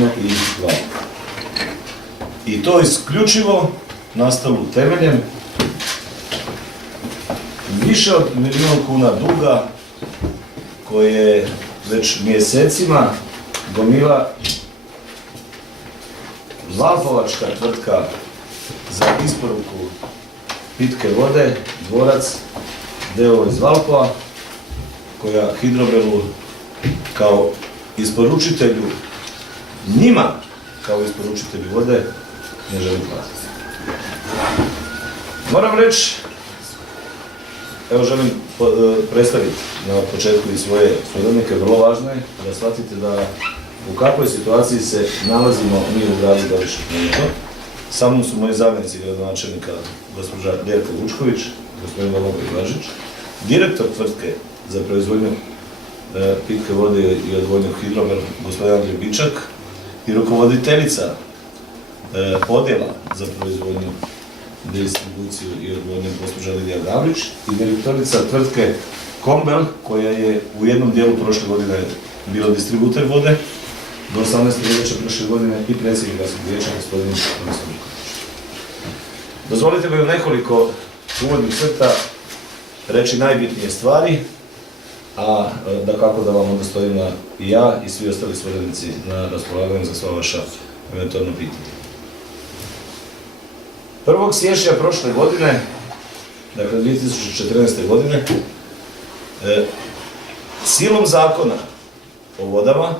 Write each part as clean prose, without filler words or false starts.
Vodno i Valpovo. I to isključivo nastalo temeljem više od milijun kuna duga koje već mjesecima gomila valpovačka tvrtka za isporuku pitke vode, Dvorac, d.o.o. iz Valpova, koja Hidrobelu kao isporučitelju, njima kao isporučitelju vode, ne želi platiti. Moram reći, evo želim predstaviti na početku i svoje suradnike, vrlo važno je da shvatite da u kakvoj situaciji se nalazimo mi u gradu Belišće. Sa mnom su moji zamjenici gradonačelnika, gospođa Ljerka Vučković, gospodin Domagoj Blažić, direktor tvrtke za proizvodnju pitke vode i odvodnju Hidrobel, gospodin Andrej Bičak, i rukovoditeljica odjela za proizvodnju, distribuciju i odvodnju, gospođa Lidija Gavrić, i direktorica tvrtke Kombel, koja je u jednom dijelu prošle godine bila distributer vode, do 18. veljače prošle godine i predsjednik gradskog vijeća, gospodin Tomislav Vuković. Dozvolite mi u nekoliko uvodnih crta reći najbitnije stvari, a dakako da vam onda stojim i ja i svi ostali suradnici na raspolaganju za sva vaša eventualno pitanja. 1. siječnja prošle godine, dakle 2014. godine, silom zakona o vodama,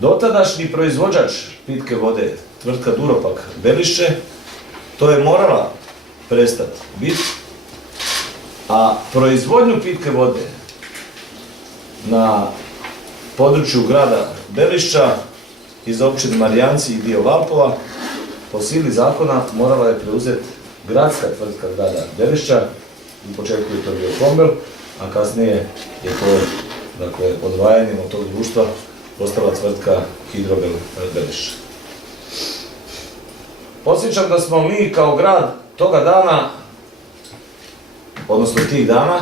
dotadašnji proizvođač pitke vode, tvrtka Duropak Belišće, to je morala prestati biti, a proizvodnju pitke vode na području grada Belišća iz općine Marijanci i dio Valpova po sili zakona morala je preuzeti gradska tvrtka grada Belišća. U početku je to bio Kombel, a kasnije je to, dakle, odvajanjem od tog društva postala tvrtka Hidrobel Belišće. Podsjećam da smo mi kao grad toga dana, odnosno tih dana,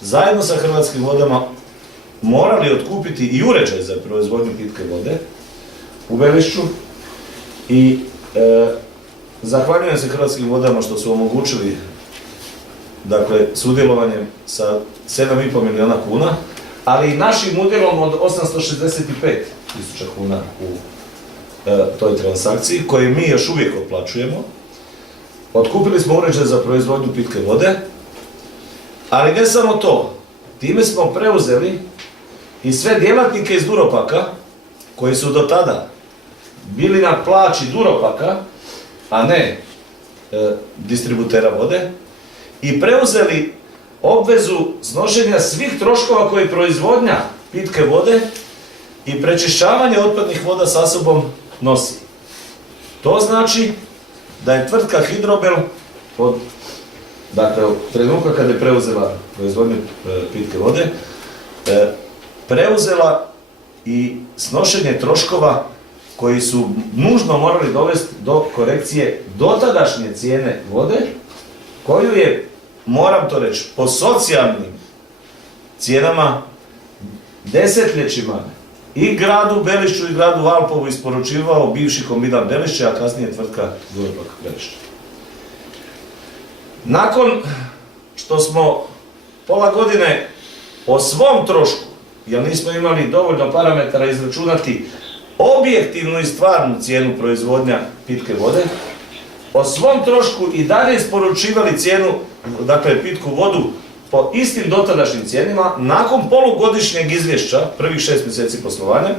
zajedno sa Hrvatskim vodama morali otkupiti i uređaj za proizvodnju pitke vode u Belišću i zahvaljujem se Hrvatskim vodama što su omogućili, dakle, sudjelovanjem sa 7,5 milijuna kuna, ali i našim udjelom od 865.000 kuna u toj transakciji, koje mi još uvijek otplaćujemo. Otkupili smo uređaj za proizvodnju pitke vode, ali ne samo to, time smo preuzeli i sve djelatnike iz Duropaka, koji su do tada bili na plaći Duropaka, a ne distributera vode, i preuzeli obvezu snošenja svih troškova koje proizvodnja pitke vode i prečišćavanje otpadnih voda sa sobom nosi. To znači da je tvrtka Hidrobel od trenutka kada je preuzela proizvodnju pitke vode, preuzela i snošenje troškova koji su nužno morali dovesti do korekcije dotadašnje cijene vode, koju je, moram to reći, po socijalnim cijenama desetljećima i gradu Belišću i gradu Valpovu isporučivao bivši kombinat Belišće, a kasnije tvrtka Duropak Belišće. Nakon što smo pola godine o svom trošku, jer nismo imali dovoljno parametara izračunati objektivnu i stvarnu cijenu proizvodnja pitke vode, o svom trošku i dalje isporučivali cijenu, dakle pitku vodu po istim dotadašnjim cijenima, nakon polugodišnjeg izvješća, prvih 6 mjeseci poslovanja,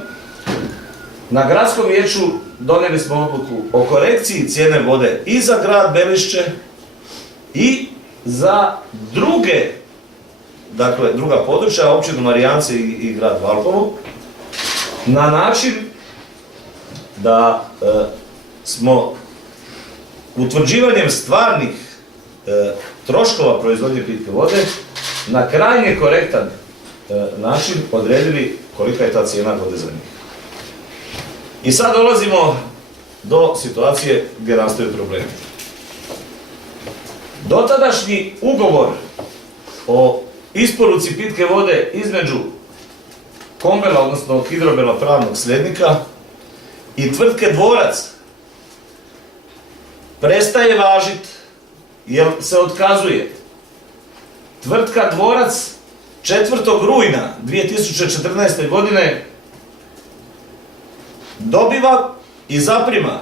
na gradskom vijeću donijeli smo odluku o korekciji cijene vode i za grad Belišće i za druga područja, općinu Marijanci i grad Valpovo, na način da smo utvrđivanjem stvarnih troškova proizvodnje pitke vode na krajnje korektan način odredili kolika je ta cijena vode za njih. I sad dolazimo do situacije gdje nastaju problemi. Dotadašnji ugovor o isporuci pitke vode između Kombela, odnosno Hidrobela pravnog sljednika, i tvrtke Dvorac prestaje važiti jer se otkazuje. Tvrtka Dvorac 4. rujna 2014. godine dobiva i zaprima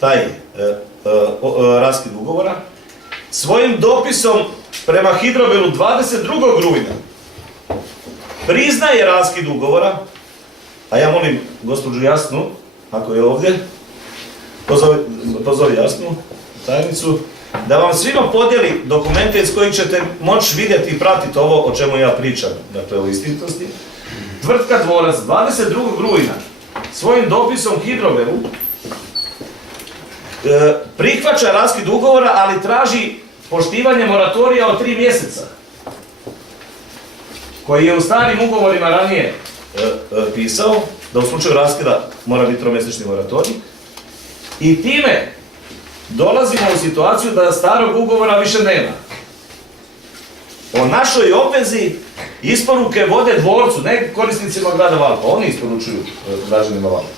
taj raskid ugovora svojim dopisom prema Hidrobelu 22. rujna priznaje raskid ugovora, a ja molim gospođu Jasnu, ako je ovdje, pozovi Jasnu, tajnicu, da vam svima podijeli dokumente iz kojih ćete moći vidjeti i pratiti ovo o čemu ja pričam, dakle o istinitosti. Tvrtka Dvorac 22. rujna svojim dopisom Hidrobelu prihvaća raskid ugovora, ali traži poštivanje moratorija od 3 mjeseca, koji je u starim ugovorima ranije pisao, da u slučaju raskida mora biti 3-mjesečni moratorij. I time dolazimo u situaciju da starog ugovora više nema. O našoj obvezi isporuke vode Dvorcu, ne korisnicima grada Valpova, oni isporučuju građanima Valpova.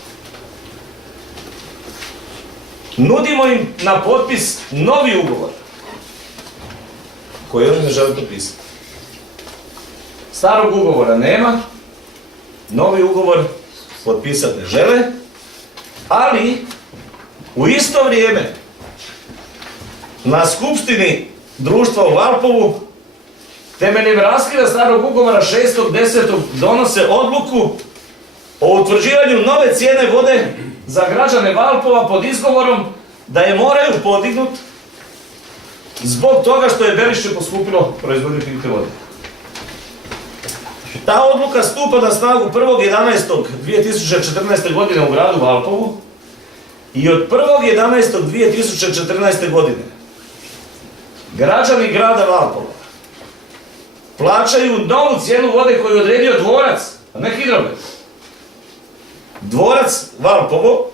Nudimo im na potpis novi ugovor, koji oni ne žele potpisati. Starog ugovora nema, novi ugovor potpisati ne žele, ali u isto vrijeme na skupštini društva u Valpovu temeljem raskida starog ugovora 6.10. donose odluku o utvrđivanju nove cijene vode za građane Valpova pod izgovorom da je moraju podignut zbog toga što je Belišće poskupilo proizvodnju pitke vode. Ta odluka stupa na snagu 1.11.2014. godine u gradu Valpovu i od 1.11.2014. godine građani grada Valpova plaćaju novu cijenu vode koju je odredio Dvorac, a ne Hidrobel. Dvorac Valpovo,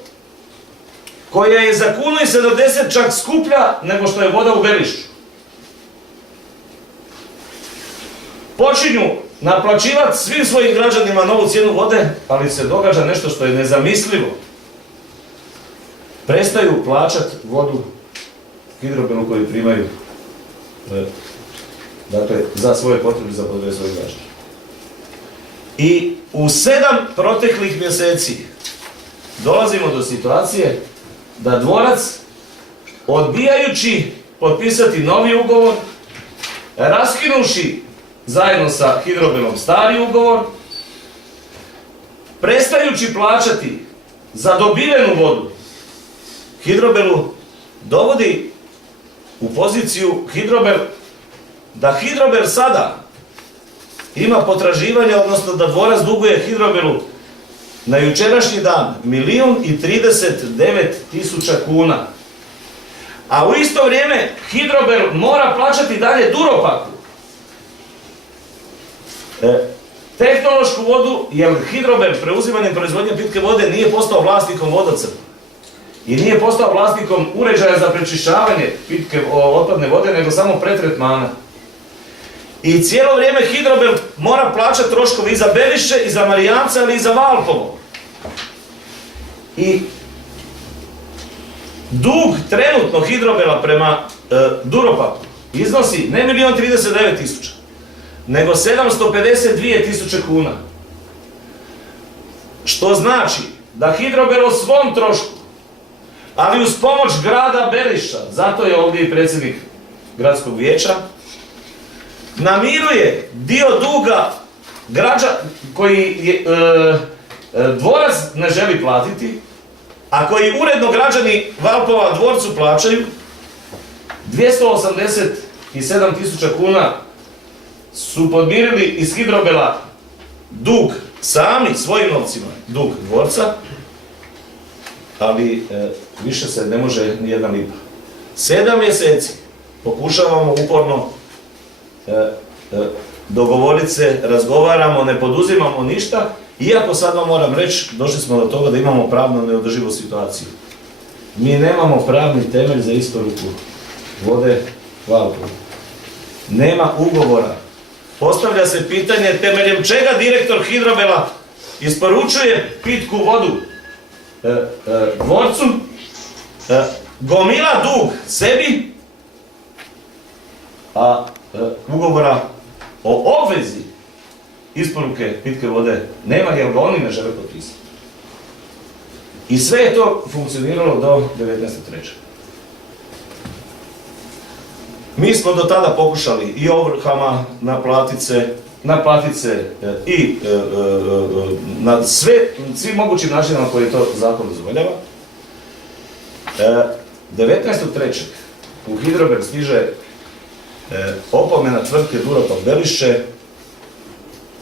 koja je za 1,70 čak skuplja nego što je voda u Belišću. Počinju naplaćivati svim svojim građanima novu cijenu vode, ali se događa nešto što je nezamislivo. Prestaju plaćati vodu Hidrobelu koju primaju dakle, za svoje potrebe, za potrebe svojih građana. I u 7 proteklih mjeseci dolazimo do situacije da Dvorac, odbijajući potpisati novi ugovor, raskinuši zajedno sa Hidrobelom stari ugovor, prestajući plaćati za dobivenu vodu, Hidrobelu dovodi u poziciju Hidrobel, da Hidrobel sada ima potraživanje, odnosno da Dvorac duguje Hidrobelu na jučerašnji dan 1.039.000 kuna. A u isto vrijeme Hidrobel mora plaćati dalje Duropaku tehnološku vodu, jer Hidrobel preuzimanjem proizvodnje pitke vode nije postao vlasnikom vodocrpa i nije postao vlasnikom uređaja za prečišćavanje pitke otpadne vode, nego samo pretretmana. I cijelo vrijeme Hidrobel mora plaćati troškove i za Belišće, i za Marijance, ali i za Valpovo. I dug trenutno Hidrobela prema Duropaku iznosi ne 1.039.000, nego 752.000 kuna. Što znači da Hidrobel o svom trošku, ali uz pomoć grada Belišća, zato je ovdje i predsjednik gradskog vijeća, namiruje dio duga koji je, Dvorac ne želi platiti, a koji uredno građani Valpova Dvorcu plaćaju. 287.000 kuna su podmirili iz Hidrobela dug sami, svojim novcima, dug Dvorca, ali više se ne može ni jedna lipa. 7 mjeseci pokušavamo uporno dogovoriti se, razgovaramo, ne poduzimamo ništa, iako sad vam moram reći, došli smo do toga da imamo pravno neodrživu situaciju. Mi nemamo pravni temelj za isporuku vode Valpovu. Nema ugovora. Postavlja se pitanje temeljem čega direktor Hidrobela isporučuje pitku vodu dvorcu, gomila dug sebi, a ugovora o obvezi isporuke pitke vode nema jer ga oni ne žele potpisati. I sve je to funkcioniralo do 19.3. Mi smo do tada pokušali i ovrhama naplatiti se i na svim mogućim načinima koji to zakon dozvoljava. 19.3. u Hidrober stiže opomena tvrtke Duropak Belišće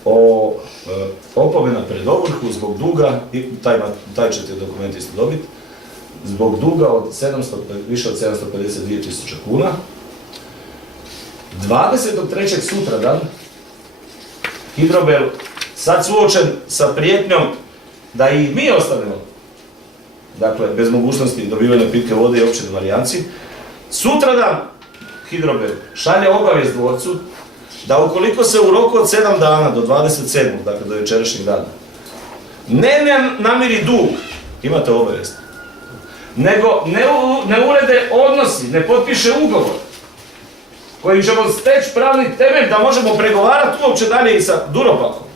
o opomena pred ovrhu zbog duga, i taj ćete dokument isto dobiti, zbog duga od više od 752.000 kuna. 20.3. sutradan Hidrober, sad suočen sa prijetnjom da i mi ostanemo, dakle, bez mogućnosti dobivanja pitke vode i opće varijanci, sutradan Hidrober šalje obavijest dvorcu da ukoliko se u roku od 7 dana do 27. dakle do jučerašnjeg dana ne namiri dug, imate obavijest, nego ne urede odnosi, ne potpiše ugovor kojim ćemo steći pravni temelj da možemo pregovarati uopće dalje i sa Duropakom,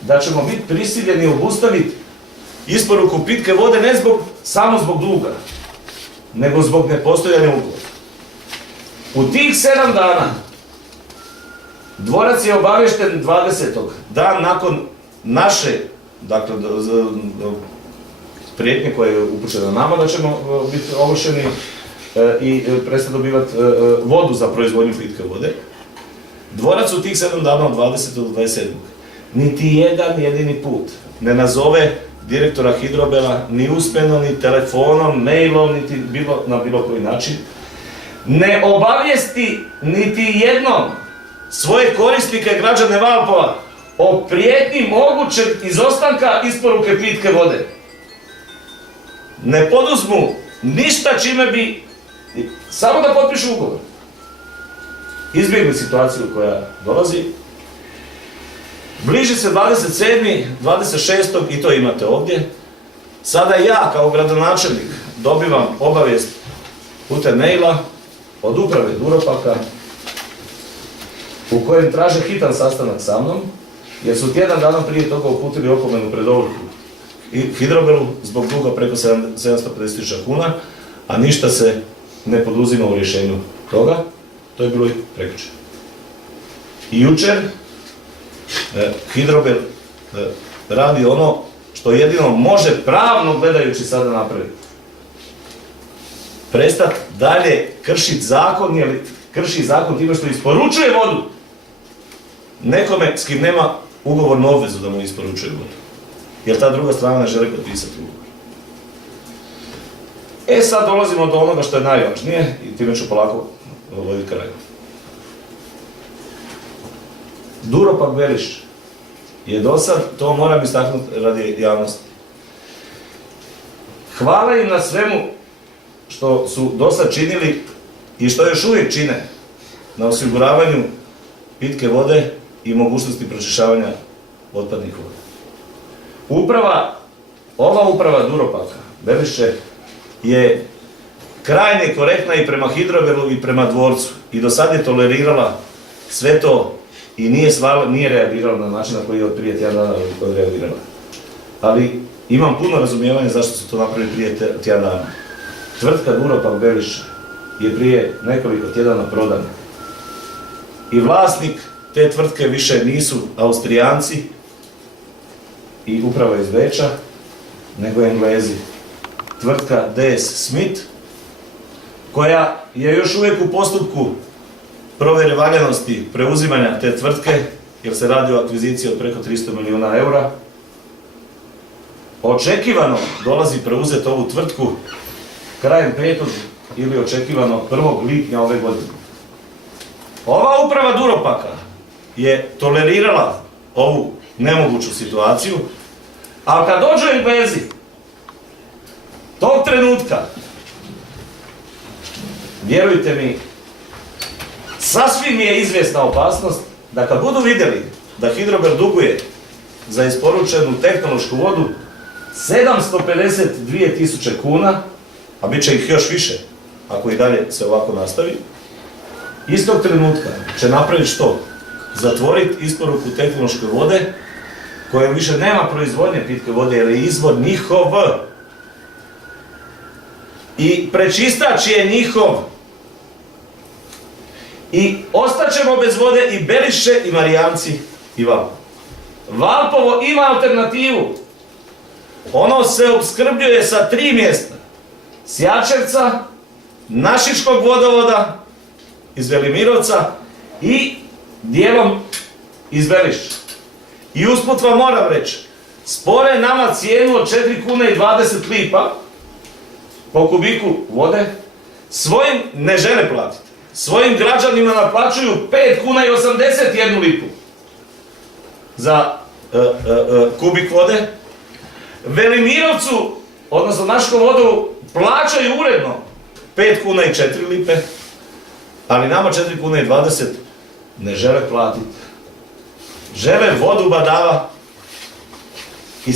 da ćemo biti prisiljeni obustaviti isporuku pitke vode ne samo zbog duga, nego zbog nepostojanja ugovora. U tih 7 dana dvorac je obavješten 20. dan nakon naše, dakle, prijetnje koje je upućena nama da ćemo biti ovršeni i prestati dobivati vodu za proizvodnju pitke vode. Dvorac u tih 7 dana od 20. do 27. niti jedan jedini put ne nazove direktora Hidrobela ni usmeno, ni telefonom, mailom, niti na bilo koji način. Ne obavijesti niti jednom svoje korisnike građane Valpova o prijetnji mogućeg izostanka isporuke pitke vode. Ne poduzmu ništa čime bi, samo da potpišu ugovor, izbjegli situaciju koja dolazi. Bliži se 27. 26. i to imate ovdje. Sada ja kao gradonačelnik dobivam obavijest putem maila od uprave Duropaka u kojem traže hitan sastanak sa mnom, jer su tjedan dana prije toga uputili opomenu pred ovrhu i Hidroberu zbog duga preko 750.000 kuna, a ništa se ne poduzima u rješenju toga. To je bilo i prekjučer. I jučer Hidrober radi ono što jedino može pravno gledajući sada napraviti. Prestati dalje kršiti zakon, jer krši zakon time što isporučuje vodu nekome s kim nema ugovornu obvezu da mu isporučuje vodu. Jer ta druga strana ne želi potpisati ugovor. Sad dolazimo do onoga što je najvažnije i time ću polako voditi kraj. Duropak Belišće je dosad, to moram istaknuti radi javnosti, hvala im na svemu što su dosad činili i što još uvijek čine na osiguravanju pitke vode i mogućnosti pročišćavanja otpadnih voda. Ova uprava Duropaka Belišće je krajnje korektna i prema Hidroberu i prema dvorcu i do sad je tolerirala sve to i nije reagirala na način na koji je od prije tjedan dana reagirala. Ali imam puno razumijevanja zašto su to napravili prije tjedan dana. Tvrtka Duropak Belišće je prije nekoliko tjedana prodana. I vlasnik te tvrtke više nisu Austrijanci i uprava iz Beča, nego Englezi. Tvrtka DS Smith, koja je još uvijek u postupku provjere valjanosti preuzimanja te tvrtke, jer se radi o akviziciji od preko 300 milijuna eura, očekivano dolazi preuzeti ovu tvrtku krajem 5. ili očekivano 1. lipnja ove godine. Ova uprava Duropaka je tolerirala ovu nemoguću situaciju, a kad dođu Englezi, tog trenutka, vjerujte mi, sasvim je izvjesna opasnost da kad budu vidjeli da Hidrober duguje za isporučenu tehnološku vodu 752.000 kuna, a bit će ih još više ako i dalje se ovako nastavi, istog trenutka će napraviti što? Zatvoriti isporuku tehnološke vode, koja više nema proizvodnje pitke vode jer je izvor njihov. I prečistač je njihov. I ostaćemo bez vode i Belišće i Marijanci i Valpovo. Valpovo ima alternativu. Ono se opskrbljuje sa 3 mjesta. S Jačevca, Našičkog vodovoda, iz Velimirovca i dijelom iz Belišća. I usput vam moram reći, spore nama cijenu od 4 kune i 20 lipa po kubiku vode, svojim ne žele platiti. Svojim građanima naplaćuju 5 kuna i 81 lipu za kubik vode. Velimirovcu, odnosno Našičkom vodu, plaćaju uredno 5 kuna i 4 lipe, ali nama 4 kuna i 20 ne žele platiti. Žele vodu badava. I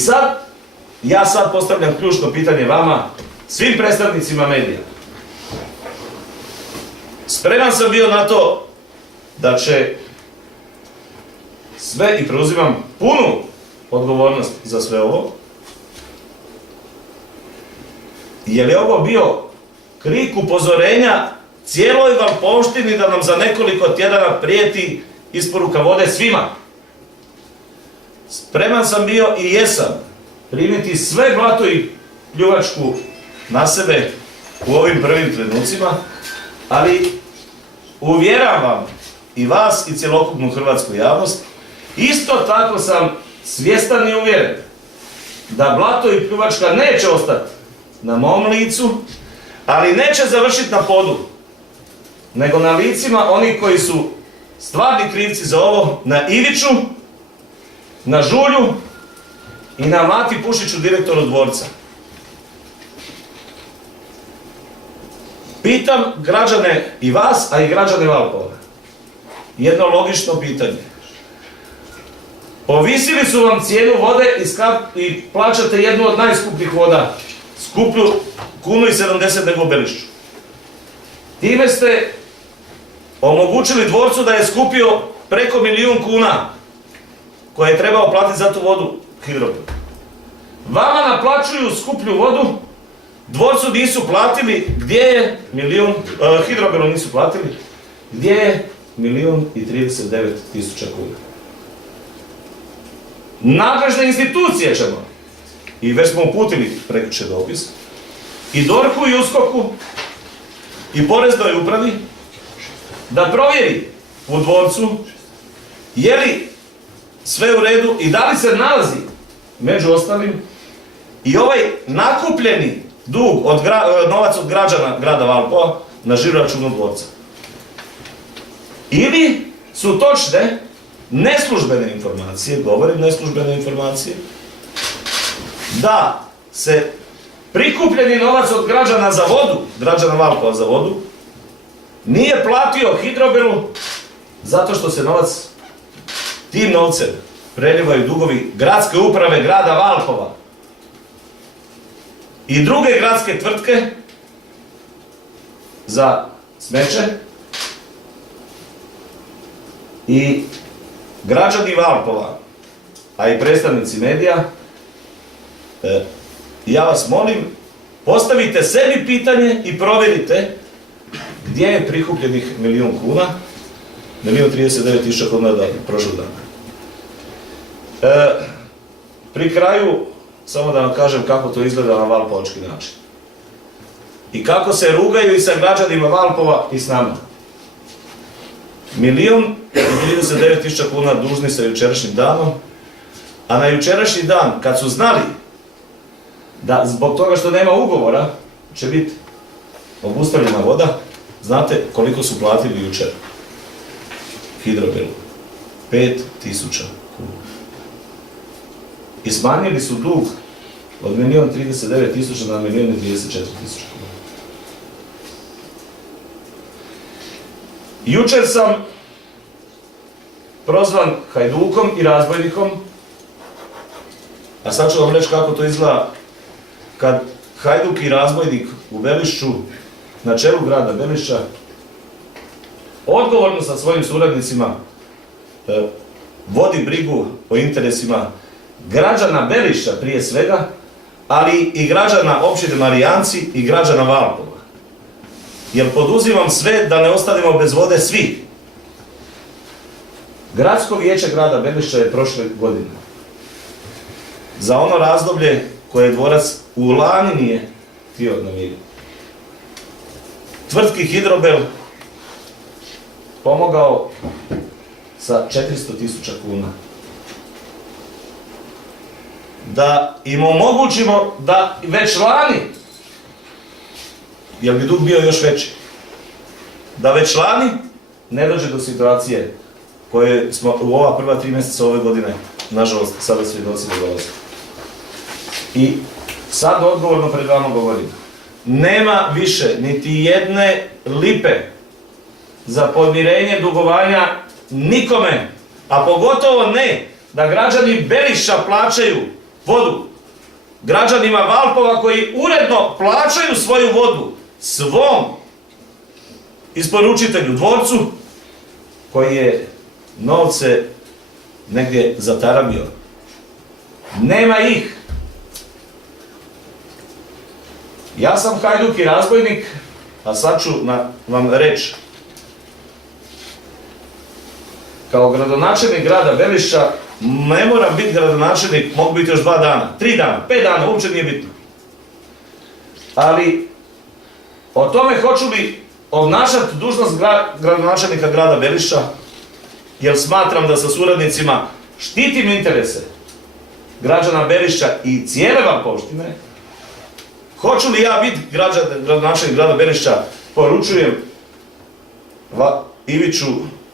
ja sad postavljam ključno pitanje vama, svim predstavnicima medija. Spreman sam bio na to da će sve, i preuzimam punu odgovornost za sve ovo, jer je ovo bio krik upozorenja cijeloj Valpovštini da nam za nekoliko tjedana prijeti isporuka vode svima. Spreman sam bio i jesam primiti sve blato i pljuvačku na sebe u ovim prvim trenucima, ali uvjeravam i vas i cjelokupnu hrvatsku javnost, isto tako sam svjestan i uvjeren da blato i pljuvačka neće ostati na mom licu, ali neće završiti na podu, nego na licima onih koji su stvarni krivci za ovo, na Iviću, na Žulju i na Mati Pušiću, direktoru dvorca. Pitam građane i vas, a i građane Valpova, jedno logično pitanje. Povisili su vam cijenu vode i plaćate jednu od najskupljih voda, skuplju 1,70 nego u Belišću. Time ste omogućili dvorcu da je skupio preko 1 milijun kuna koje je trebao platiti za tu vodu Hidroberu. Vama naplaćuju skuplju vodu, dvorcu nisu platili, gdje je Hidroberu nisu platili, gdje je 1.039.000 kuna. Nadležne institucije ćemo, i već smo uputili prekjučer dopis, i DORH-u i USKOK-u i Poreznoj upravi, da provjeri u dvorcu je li sve u redu i da li se nalazi među ostalim i ovaj nakupljeni dug novac od građana grada Valpova na žiro-računu dvorca. Ili su točne neslužbene informacije, govorim neslužbene informacije, da se prikupljeni novac od građana za vodu, građana Valpova za vodu, nije platio Hidroberu zato što se novac, tim novcem preljevaju dugovi gradske uprave grada Valpova i druge gradske tvrtke za smeće, i građani Valpova, a i predstavnici medija, ja vas molim, postavite sebi pitanje i provjerite gdje je prikupljenih 1 milijun kuna, 1.039.000 kuna od prošlog dana. Pri kraju, samo da vam kažem kako to izgleda na valpovački način. I kako se rugaju i sa građanima Valpova i s nama. 1.039.000 kuna dužni sa jučerašnjim danom, a na jučerašnji dan, kad su znali da zbog toga što nema ugovora će biti obustavljena voda, znate koliko su platili jučer Hidroberu? 5.000 kuna. I smanjili su dug od 1.039.000 na 1.034.000 kuna. Jučer sam prozvan hajdukom i razbojnikom, a sad ću vam reći kako to izgleda kad Hajduk i razbojnik u Belišću, na čelu grada Belišća, odgovorno sa svojim suradnicima vodi brigu o interesima građana Belišća prije svega, ali i građana općine Marijanci i građana Valpova. Jer poduzimam sve da ne ostanemo bez vode svi. Gradsko vijeće grada Belišća je prošle godine za ono razdoblje koje je dvorac u Lani nije htio namiriti, tvrtki Hidrobel pomogao sa 400.000 kuna. Da im omogućimo da već lani, jer bi dug bio još veći, da već lani ne dođe do situacije koje smo u ova prva 3 mjeseca ove godine, nažalost, sada svjedoci da dolaze. I sad odgovorno pred vama govorim, nema više niti jedne lipe za podmirenje dugovanja nikome, a pogotovo ne da građani Belišća plaćaju vodu građanima Valpova koji uredno plaćaju svoju vodu svom isporučitelju, dvorcu, koji je novce negdje zataramio. Nema ih. Ja sam Hajduk i razbojnik, a sad ću vam reći, kao gradonačelnik grada Belišća, ne moram biti gradonačelnik, mogu biti još 2 dana, 3 dana, 5 dana, uopće nije bitno. Ali o tome hoću li obnašati dužnost gradonačelnika grada Belišća, jer smatram da sa suradnicima štitim interese građana Belišća i cijele Valpovštine. Hoću li ja biti gradonačelnik grada Belišća, poručujem Iviću,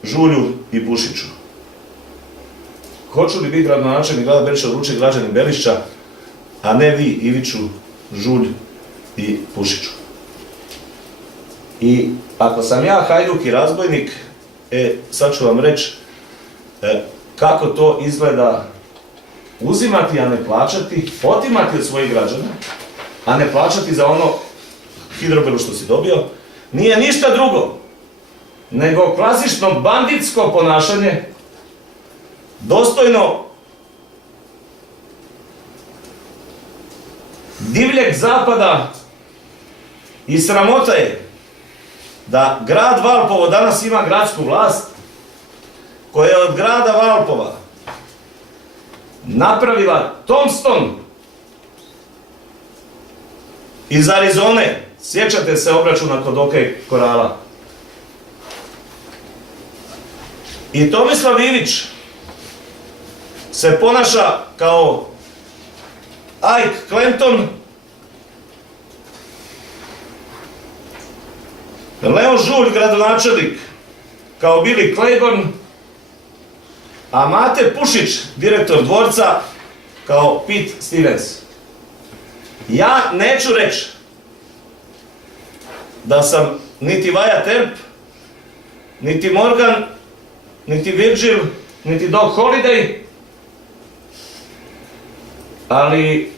Žulju i Pušiću. Hoću li biti gradonačelnik grada Belišća, odlučuje građani Belišća, a ne vi, Iviću, Žulj i Pušiću. I ako sam ja Hajduk i razbojnik, sad ću vam reći kako to izgleda uzimati, a ne plaćati, otimati od svojih građana, a ne plaćati za ono Hidrobelu što si dobio, nije ništa drugo nego klasično banditsko ponašanje, dostojno divljeg zapada, i sramota je da grad Valpovo danas ima gradsku vlast koja je od grada Valpova napravila Tombstone iz Arizone. Sjećate se obračuna kod OK Korala. I Tomislav Ivić se ponaša kao Ike Clanton, Leon Žulj, gradonačelnik, kao Billy Claiborne, a Mate Pušić, direktor dvorca, kao Pete Stevens. Ja neću reći da sam niti Wyatt Earp, niti Morgan, niti Virgil, niti Doc Holliday, ali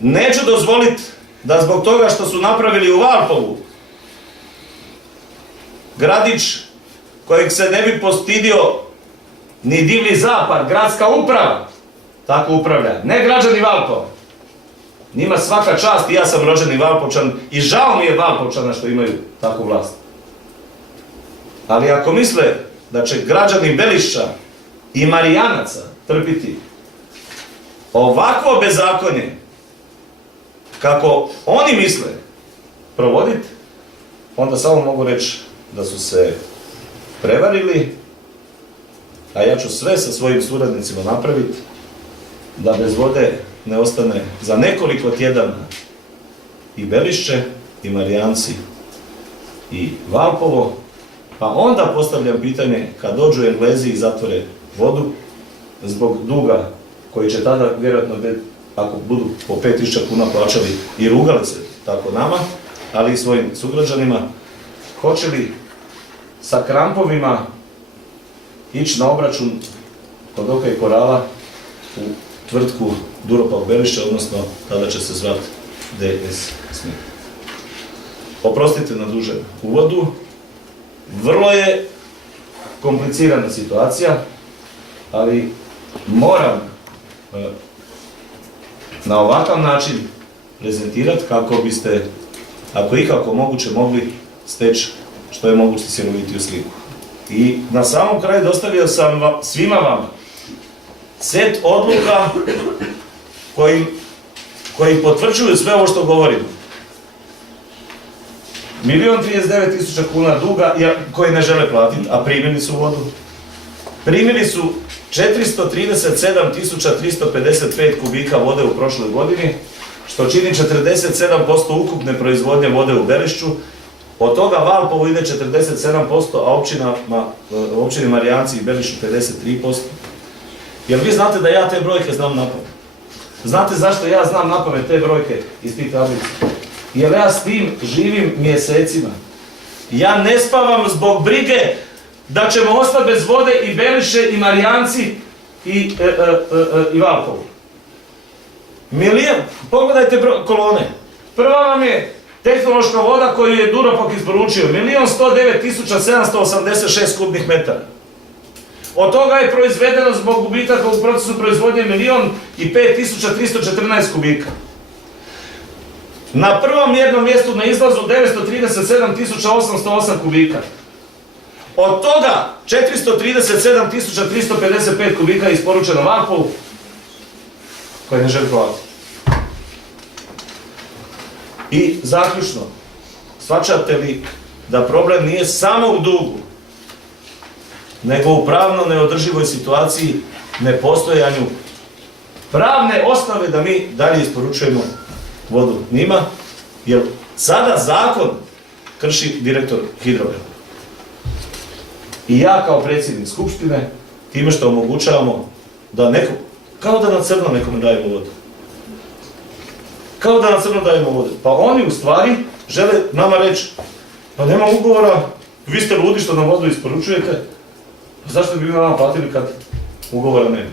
neću dozvoliti da zbog toga što su napravili u Valpovu gradić kojeg se ne bi postidio ni divlji zapad, gradska uprava tako upravlja, ne građani Valpova. Njima svaka čast, i ja sam rođeni Valpovčan i žao mi je Valpovčana što imaju takvu vlast. Ali ako misle da će građani Belišća i Marijanaca trpiti ovakvo bezakonje kako oni misle provoditi, onda samo mogu reći da su se prevarili, a ja ću sve sa svojim suradnicima napraviti da bez vode ne ostane za nekoliko tjedana i Belišće, i Marijanci, i Valpovo, pa onda postavljam pitanje kad dođu Englezi i zatvore vodu zbog duga koji će tada vjerojatno, ako budu po 5.000 kuna plaćali i rugali se tako nama, ali i svojim sugrađanima, hoće li sa krampovima ići na obračun kod OK Korala u tvrtku Duropauk Belišće, odnosno tada će se zvati DS Smit. Oprostite na dužem uvodu. Vrlo je komplicirana situacija, ali moram na ovakav način prezentirati kako biste, ako ikako moguće, mogli steći što je moguće cjelovitiju sliku. I na samom kraju dostavio sam svima vama set odluka koji potvrđuju sve ovo što govorim. 1.039.000 kuna duga koji ne žele platiti, a primili su vodu. Primili su 437.355 kubika vode u prošloj godini, što čini 47% ukupne proizvodnje vode u Belišću. Od toga Valpovu ide 47%, a općini Marijanci i Belišću 53%. Jer vi znate da ja te brojke znam napamet. Znate zašto ja znam napamet te brojke iz tih tablica? Jer ja s tim živim mjesecima. Ja ne spavam zbog brige da ćemo ostati bez vode i Beliše i Marijanci i Valpovu. Pogledajte kolone. Prva vam je tehnološka voda koju je Duropak isporučio, 1.109.786 kubnih metara. Od toga je proizvedeno zbog gubitaka u procesu proizvodnje 1.005.314 kubika. Na prvom mjernom mjestu na izlazu 937.808 kubika. Od toga 437.355 kubika je isporučeno Valpovu, koje ne želi platiti. I zaključno, shvaćate li da problem nije samo u dugu, nego u pravno neodrživoj situaciji, nepostojanju pravne osnove da mi dalje isporučujemo vodu njima, jer sada zakon krši direktor Hidrograda. I ja kao predsjednik skupštine, time što omogućavamo da neko, kao da na crno nekome dajemo vodu. Kao da na crno dajemo vodu. Pa oni u stvari žele nama reći, pa nema ugovora, vi ste ludi što nam vodu isporučujete, pa zašto bi vi nama platili kad ugovora nema?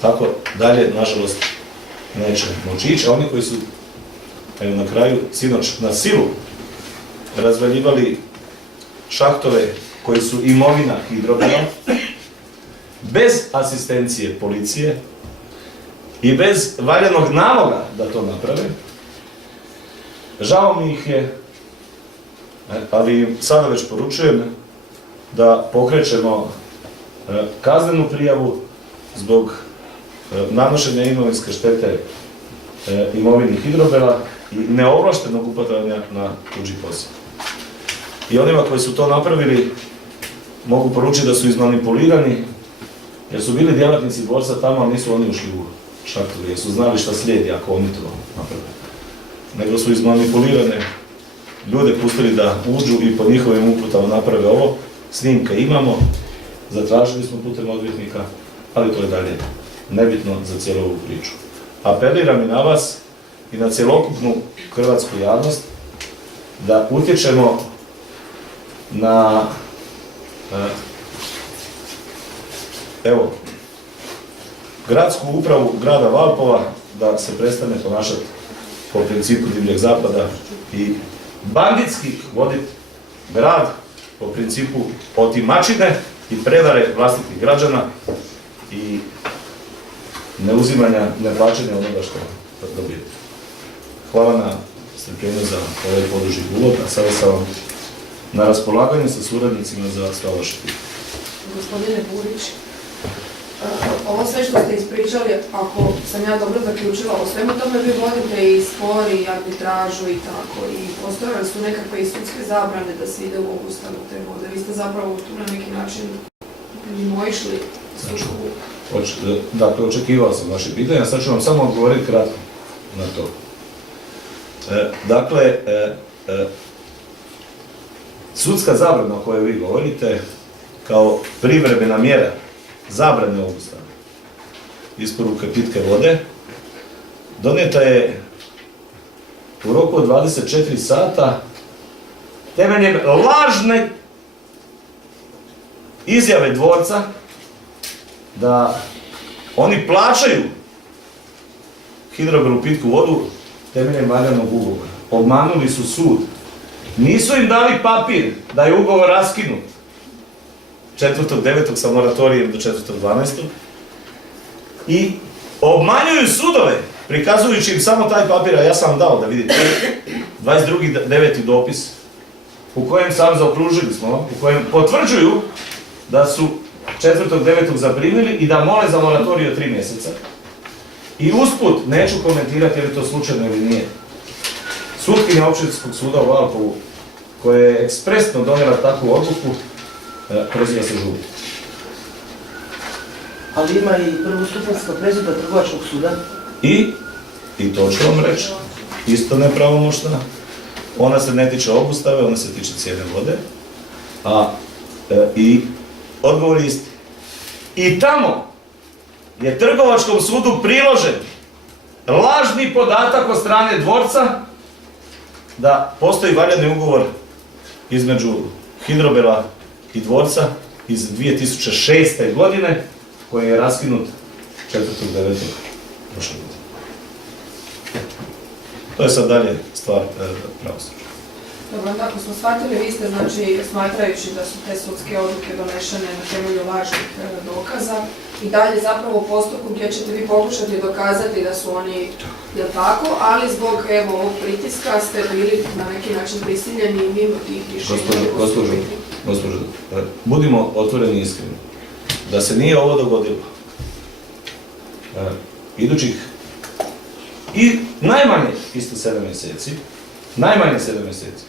Tako dalje, nažalost, neće moći ići. A oni koji su, evo na kraju, sinoć na silu razvaljivali šahtove koji su imovina Hidrograda, bez asistencije policije i bez valjanog naloga da to naprave, žao mi ih je, ali sada već poručujem da pokrećemo kaznenu prijavu zbog nanošenja imovinske štete imovini Hidrograda i neovlaštenog upotrebljavanja na tuđi posjed. I onima koji su to napravili mogu poručiti da su izmanipulirani, jer su bili djelatnici dvorca tamo, ali nisu oni ušli u šahtu, jer su znali šta slijedi ako oni to naprave. Nego su izmanipulirane ljude pustili da uđu i po njihovim uputama naprave ovo. Snimke imamo, zatražili smo putem odvjetnika, ali to je dalje nebitno za cijelu ovu priču. Apeliram i na vas i na cjelokupnu hrvatsku javnost da utječemo na gradsku upravu grada Valpova da se prestane ponašati po principu divljeg zapada i banditski voditi grad po principu otimačine i prevare vlastitih građana i neuzimanja, neplaćanja onoga što dobijete. Hvala na strpljenju za ovaj poduži uvod, a sada sam vam na raspolaganju sa suradnicima za sva vaše pitanje. Gospodine Burić, ovo sve što ste ispričali, ako sam ja dobro zaključila, o svemu tome vi vodite i spor i arbitražu i tako, i postojale su nekakve i sudske zabrane da se ide u obustavu te vode. Vi ste zapravo tu na neki način mimoišli sudsku. Dakle, očekivao sam vaše pitanje, sad ću vam samo odgovoriti kratko na to. Dakle, sudska zabrana o kojoj vi govorite, kao privremena mjera zabrane obustave isporuke pitke vode, donijeta je u roku od 24 sata temeljem lažne izjave dvorca da oni plaćaju Hidrobelu pitku vodu temeljem valjanog ugovora. Obmanuli su sud. Nisu im dali papir da je ugovor raskinut 4.9. sa moratorijem do 4.12. I obmanjuju sudove, prikazujući im samo taj papir, a ja sam vam dao da vidite, 22.9. dopis, u kojem sam zaokružili smo, u kojem potvrđuju da su 4.9. zaprimili i da mole za moratorij od 3 mjeseca. I usput, neću komentirati je li to slučajno ili nije, sutkinja Općinskog suda u Valpovu, koja je ekspresno donijela takvu odluku, preziva se Žulj. Ali ima i prvostupanjska presuda Trgovačkog suda. I to ću vam reći, isto nepravomoćna. Ona se ne tiče obustave, ona se tiče cijene vode. I odgovor je isti. I tamo je Trgovačkom sudu priložen lažni podatak od strane dvorca da postoji valjani ugovor između Hidrobela i dvorca iz 2006. godine koji je raskinut 4.9. prošle godine. To je sad dalje stvar pravosuđa. Dobro, onda ako smo shvatili, vi ste znači smatrajući da su te sudske odluke donešene na temelju lažnih dokaza i dalje zapravo u postupku gdje ćete vi pokušati dokazati da su oni, jel tako, ali zbog evo ovog pritiska ste bili na neki način prisiljeni mimo tih rješenja. Gospođo, budimo otvoreni i iskreni. Da se nije ovo dogodilo, idućih i najmanje isto 7 mjeseci, najmanje 7 mjeseci,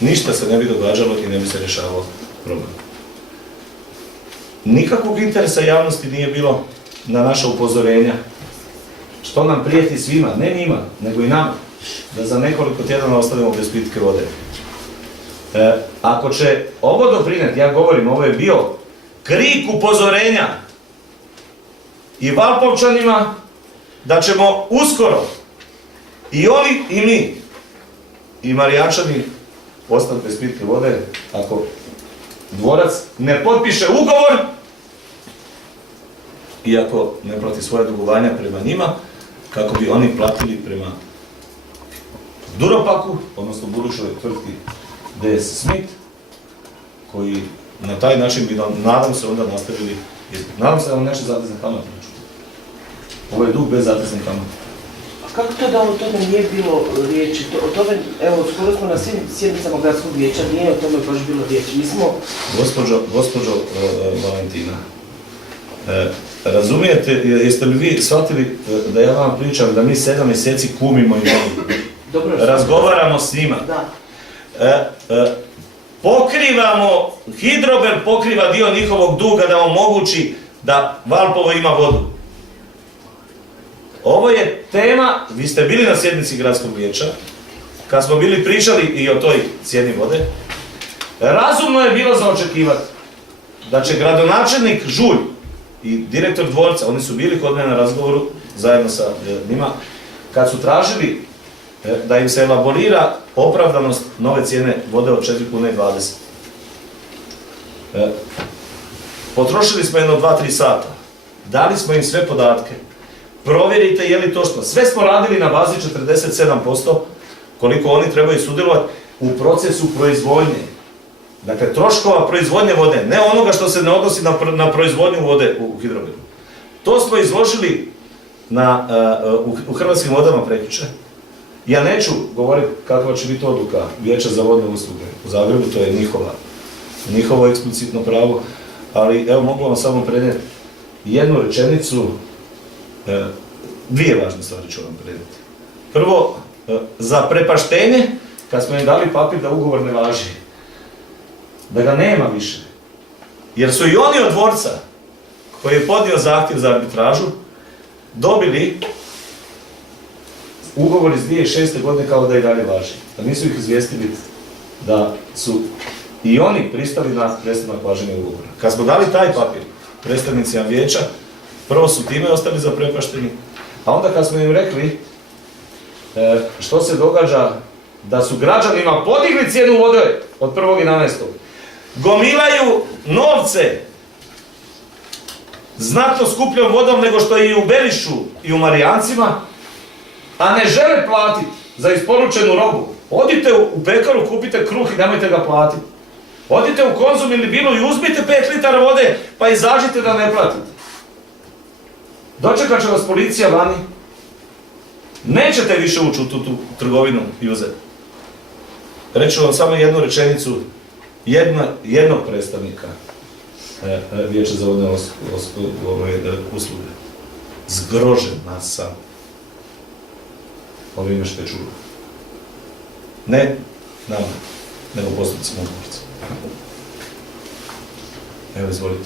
ništa se ne bi događalo i ne bi se rješavao problem. Nikakvog interesa javnosti nije bilo na naša upozorenja, što nam prijeti svima, ne njima, nego i nama, da za nekoliko tjedana ostanemo bez pitke vode. Ako će ovo doprinijeti, ja govorim, ovo je bio krik upozorenja i Valpovčanima da ćemo uskoro i oni i mi i Marijančani ostati bez pitke vode ako dvorac ne potpiše ugovor i ako ne plati svoje dugovanja prema njima, kako bi oni platili prema Duropaku, odnosno budućoj tvrtki DS Smith, koji na taj način bi nam, nadam se, onda nastavili, nadam se da vam neće zatezne kamate računati. Ovo je dug bez zatezne kamate. A kako to da o tome nije bilo riječi? O tome, evo, skoro smo na svim sjednicama gradskog vijeća, nije o tome baš bilo riječi. Mi smo... Gospođo Valentina, razumijete, jeste li vi shvatili da ja vam pričam da mi 7 mjeseci kumimo i molimo? Razgovaramo s njima. Da. Pokrivamo, Hidrobel pokriva dio njihovog duga da omogući da Valpovo ima vodu. Ovo je tema, vi ste bili na sjednici gradskog vijeća, kad smo bili pričali i o toj cijeni vode, razumno je bilo za očekivati da će gradonačelnik Žulj i direktor dvorca, oni su bili kod mene na razgovoru zajedno sa njima, kad su tražili da im se elaborira opravdanost nove cijene vode od 4,20 kn. Potrošili smo jedno 2-3 sata, dali smo im sve podatke, provjerite je li to što. Sve smo radili na bazi 47% koliko oni trebaju sudjelovati u procesu proizvodnje. Dakle, troškova proizvodnje vode, ne onoga što se ne odnosi na proizvodnju vode u Hidrobelu. To smo izložili u Hrvatskim vodama prekjučer. Ja neću govoriti kakva će biti odluka Vijeća za vodne usluge u Zagrebu, to je njihovo eksplicitno pravo, ali evo mogu vam samo prenijeti jednu rečenicu, dvije važne stvari ću vam prenijeti. Prvo, za prepaštenje, kad smo im dali papir da ugovor ne važi, da ga nema više, jer su i oni od dvorca, koji je podnio zahtjev za arbitražu, dobili ugovor iz 2006. godine kao da i dalje važi. Da nisu ih izvijestili da su i oni pristali na prestanak važenja ugovora. Kad smo dali taj papir predstavnicima vijeća, prvo su time ostali zaprepašteni, a onda kad smo im rekli što se događa, da su građanima podigli cijenu vode od 1.11. Gomilaju novce znatno skupljom vodom nego što je i u Belišću i u Marijancima, a ne žele platiti za isporučenu robu, odite u pekaru, kupite kruh i nemojte ga platiti. Odite u Konzum ili Bilu i uzmite 5 litara vode, pa izađite da ne platite. Dočekat će vas policija vani. Nećete više ući u tu trgovinu i uzeti. Reću vam samo jednu rečenicu jednog predstavnika Vijeća za vodne usluge. Zgrožen nas sam ovime što je čuo. Ne nama, nego postupcima odgovorca. Evo, izvolite.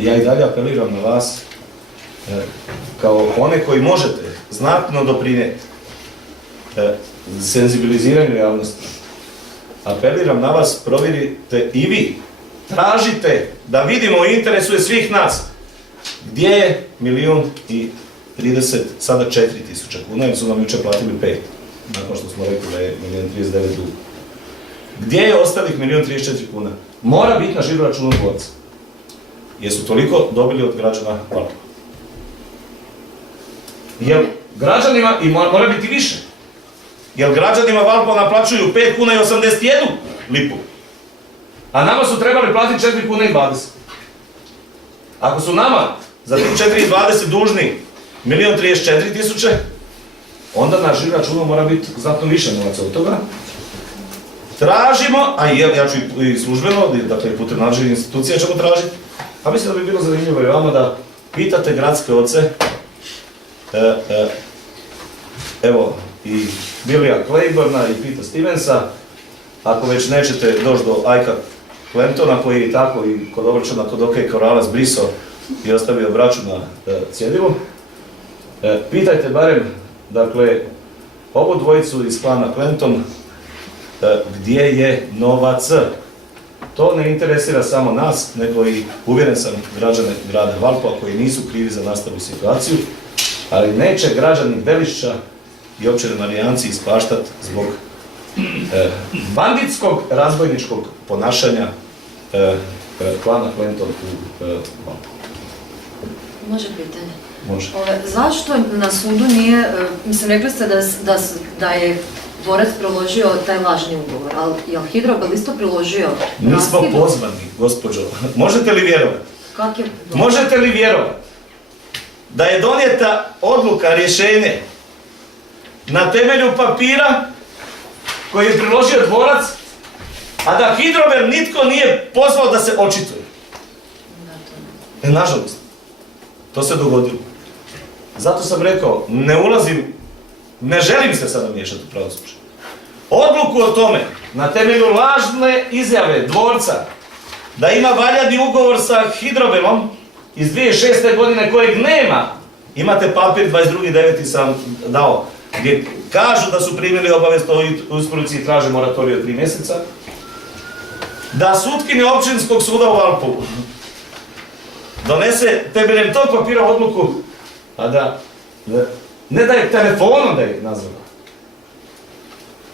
Ja i dalje apeliram na vas kao one koji možete znatno doprinijeti senzibiliziranju javnosti. Apeliram na vas, provjerite i vi. Tražite da vidimo i interesuje svih nas gdje je 1.030.000, sada 4.000 kuna, jer su nam jučer platili 5, nakon što smo rekli da je 1.039.000 dug. Gdje je ostalih 1.034.000 kuna? Mora biti na žiro računu dvorca. Jer su toliko dobili od građana Valpova. Jer građanima, i mora biti više, jer građanima Valpova naplaćuju 5 kuna i 81 lipu. A nama su trebali platiti 4 kuna i 20. Ako su nama za tih 4,20 dužni 1.034.000, onda na žiro računu mora biti znatno više novaca od toga. Tražimo, a ja ću i službeno, dakle putem nadležnih institucija ćemo tražiti, a mislim da bi bilo zanimljivo i vama da pitate gradske oce, evo i Billya Claiborna i Peta Stevensa, ako već nećete doći do Ika Claptona koji je tako i kod obračuna kod OK Corrala zbrisao i ostavio braću na cjedilu, pitajte barem, dakle, ovu dvojicu iz klana Clapton, gdje je novac. To ne interesira samo nas, nego i uvjeren sam građane grada Valpova koji nisu krivi za nastalu situaciju, ali neće građani Belišća i općine Marijanci ispaštati zbog banditskog, razbojničkog ponašanja klana Clapton u Valpovu. Može pitanje? Može. Zašto na sudu nije, mislim, rekli ste da je dvorac priložio taj lažni ugovor, ali je li Hidrobel isto priložio? Nismo pozvani, gospođo. Možete li vjerovati? Kak je? Možete li vjerovati da je donijeta odluka, rješenje na temelju papira koji je priložio dvorac, a da Hidrobel nitko nije pozvao da se očituje? Nažalost, to se dogodilo. Zato sam rekao, ne želim se sada miješati u pravosuđe. Odluku o tome, na temelju lažne izjave dvorca, da ima valjani ugovor sa Hidrobelom iz 2006. godine kojeg nema, imate papir 22.9. sam dao, gdje kažu da su primili obavijest o isporuci i traže moratorij od 3 mjeseca, da sutkinja općinskog suda u Valpovu donese temeljem tog papira odluku, a da ne da je telefonom da je nazvala,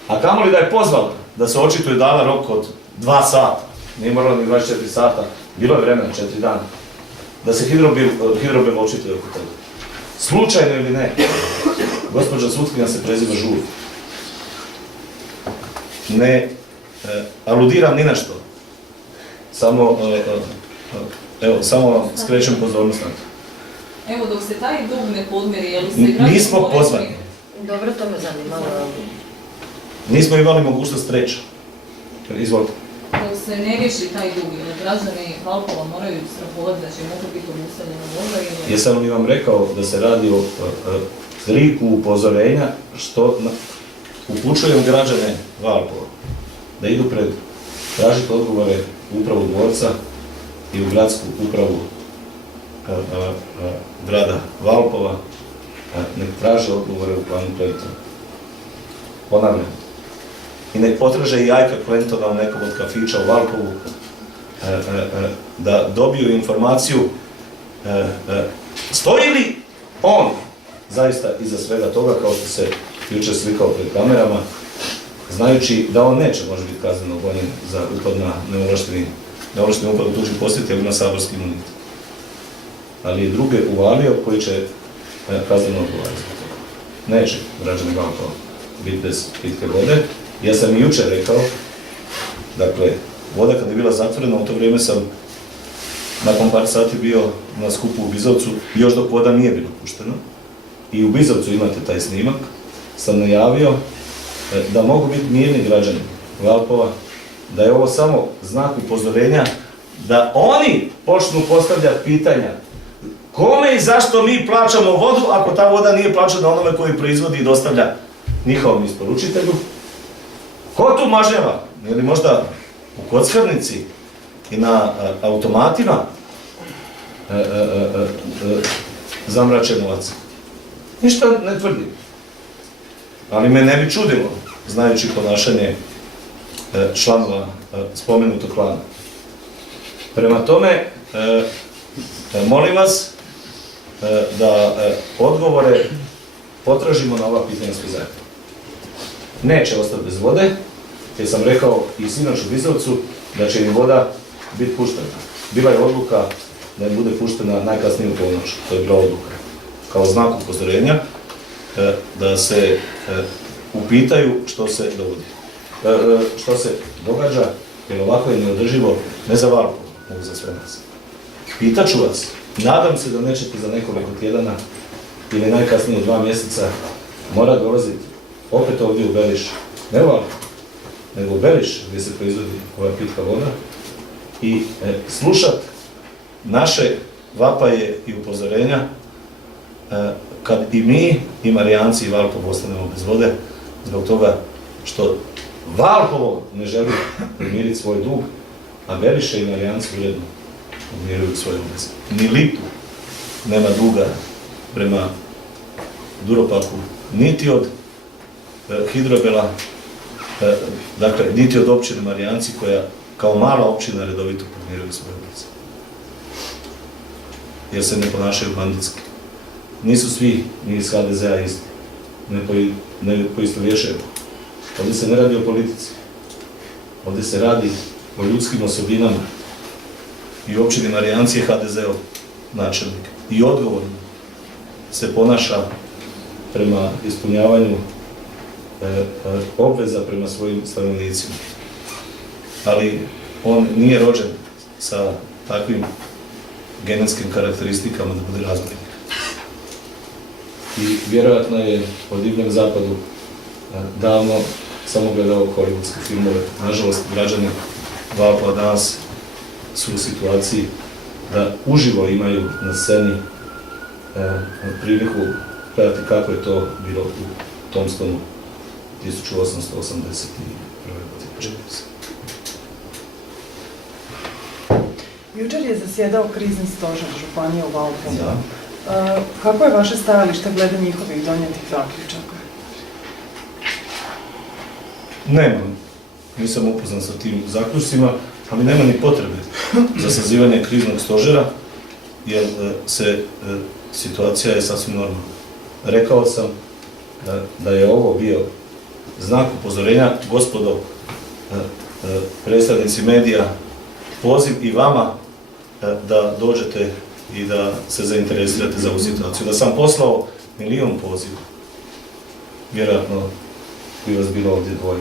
a kamoli da je pozvala da se očituje, dala rok od 2 sata, nije moralo ni 24 sata, bilo je vremena 4 dana, da se Hidrobel očituje oko toga. Slučajno ili ne, gospođa sutkinja se preziva Žur. Ne aludiram ni na što, samo vam skrećem pozornost na to. Evo, dok se taj dug ne podmiri, je li se građani... Nismo pozvani. Dobro, to me zanimalo. Nismo imali mogućnost reći. Izvolite. Dok se ne riješi taj dug, jer građani Valpova moraju strahovati da će mogu biti obustavljena voda ili... Jesam li vam rekao da se radi o kriku upozorenja što upućujem građane Valpova da idu pred tražiti odgovore u upravu dvorca i u gradsku upravu grada Valpova, nek traže odgovore u planu Claptona. Ponavljam. I nek potraže i Ika Claptona u nekom od kafića u Valpovu da dobiju informaciju stoji li on zaista iza svega toga, kao što se jučer slikao pred kamerama, znajući da on neće može biti kazneno gonjen za upad na neovlašteni upad u tuđi posjed ili na saborski imunitet. Ali je druge uvalio koji će kazneno odgovarati zbog toga. neće građani Valpova biti bez pitke vode. Ja sam i jučer rekao, dakle, voda kad je bila zatvorena, u to vrijeme sam nakon par sati bio na skupu u Bizovcu, još dok voda nije bila puštena. I u Bizovcu imate taj snimak, sam najavio da mogu biti mirni građani Valpova, da je ovo samo znak upozorenja, da oni počnu postavljati pitanja kome i zašto mi plaćamo vodu ako ta voda nije plaćena onome koji proizvodi i dostavlja njihovom isporučitelju. Ko tu mažnjava? Je li možda u kockarnici i na automatima zamračen novac? Ništa ne tvrdim. Ali me ne bi čudilo, znajući ponašanje članova spomenutog klana. Prema tome, molim vas da odgovore potražimo na ova pitanja svi zajedno. Neće ostati bez vode, jer sam rekao i sinoć u Bizovcu da će im voda biti puštena. Bila je odluka da im bude puštena najkasnije u ponoć, to je bila odluka. Kao znak upozorenja da se upitaju što se dogodi. Što se događa, jer ovako je neodrživo, ne za Valpovo, nego za sve nas. Pitaću vas, nadam se da nećete za nekoliko tjedana ili najkasnije 2 mjeseca mora dolaziti opet ovdje u Beliš, ne u Valpovo, nego u Beliš gdje se proizvodi ova pitka voda i slušat naše vapaje i upozorenja kad i mi, i Marijanci i Valpovo ostanemo bez vode, zbog toga što Valpovo ne želi primiriti svoj dug, a Beliše i Marijanci uredno podmiruju svoje obveze. Ni lipu nema duga prema Duropaku, niti od Hidrobela, dakle, niti od općine Marijanci koja kao mala općina redovito podmiruje svoje obveze. Jer se ne ponašaju banditski. Nisu svi ni iz HDZ-a isti, ne poistovjećuju. Ovdje se ne radi o politici. Ovdje se radi o ljudskim osobinama. I u općini Marijanci je HDZ-ov načelnik. I odgovorno se ponaša prema ispunjavanju obveza prema svojim stanovnicima. Ali on nije rođen sa takvim genetskim karakteristikama da bude razbojnik. I vjerojatno je po divljem zapadu davno samo gledao hollywoodske filmove. Nažalost, građani Valpova danas su u situaciji da uživo imaju na sceni priliku gledati kako je to bilo u Tompstonu 1881. godine. Jučer je zasjedao krizni stožer županije u Valpovu. Da. Kako je vaše stajalište glede njihovih donijetih zaključaka? Nemam, nisam upoznan sa tim zaključcima, ali nema ni potrebe za sazivanje kriznog stožera, jer situacija je sasvim normalna. Rekao sam da je ovo bio znak upozorenja, gospodo predstavnici medija, poziv i vama da dođete i da se zainteresirate za ovu situaciju. Da sam poslao 1.000.000 poziva, vjerojatno bi vas bilo ovdje 2 ili 3.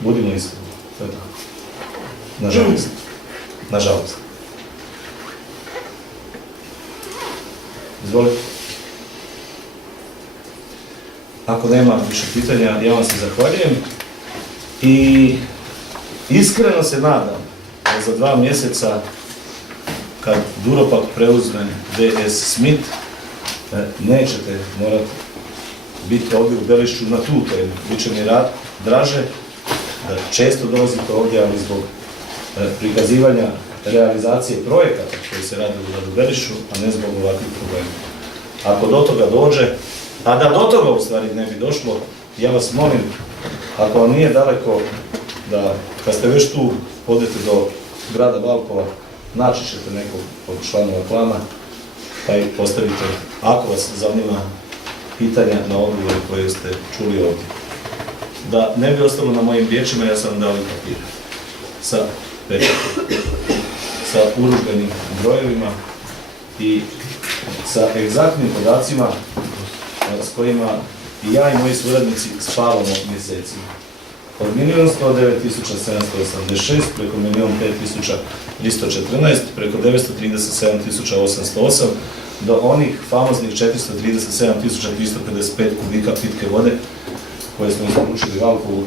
Budimo iskreni, to je tako. Nažalost. Nažalost. Izvolite. Ako nema više pitanja, ja vam se zahvaljujem i iskreno se nadam da za 2 mjeseca kad Duropak preuzme DS Smith, nećete morati biti ovdje u Belišću na tu temu. Biće mi draže da često dolazite ovdje, ali zbog prikazivanja realizacije projekata koji se radi u gradu Belišću, a ne zbog ovakvih problema. Ako do toga dođe, a da do toga u stvari ne bi došlo, ja vas molim, ako vam nije daleko, da kad ste već tu, odete do grada Valpova, naći ćete nekog od članova klana, pa ih postavite, ako vas zanima, pitanja na odgovore koje ste čuli ovdje. Da ne bi ostalo na mojim riječima, ja sam vam dao i papir sa pečatom, sa urudžbenim brojevima i sa egzaktnim podacima s kojima i ja i moji suradnici spavamo mjesecima. Od 1.109.786 preko 1.005.314, preko 937.808 do onih famoznih 437.355 kubika pitke vode koje smo isporučili Valpovu,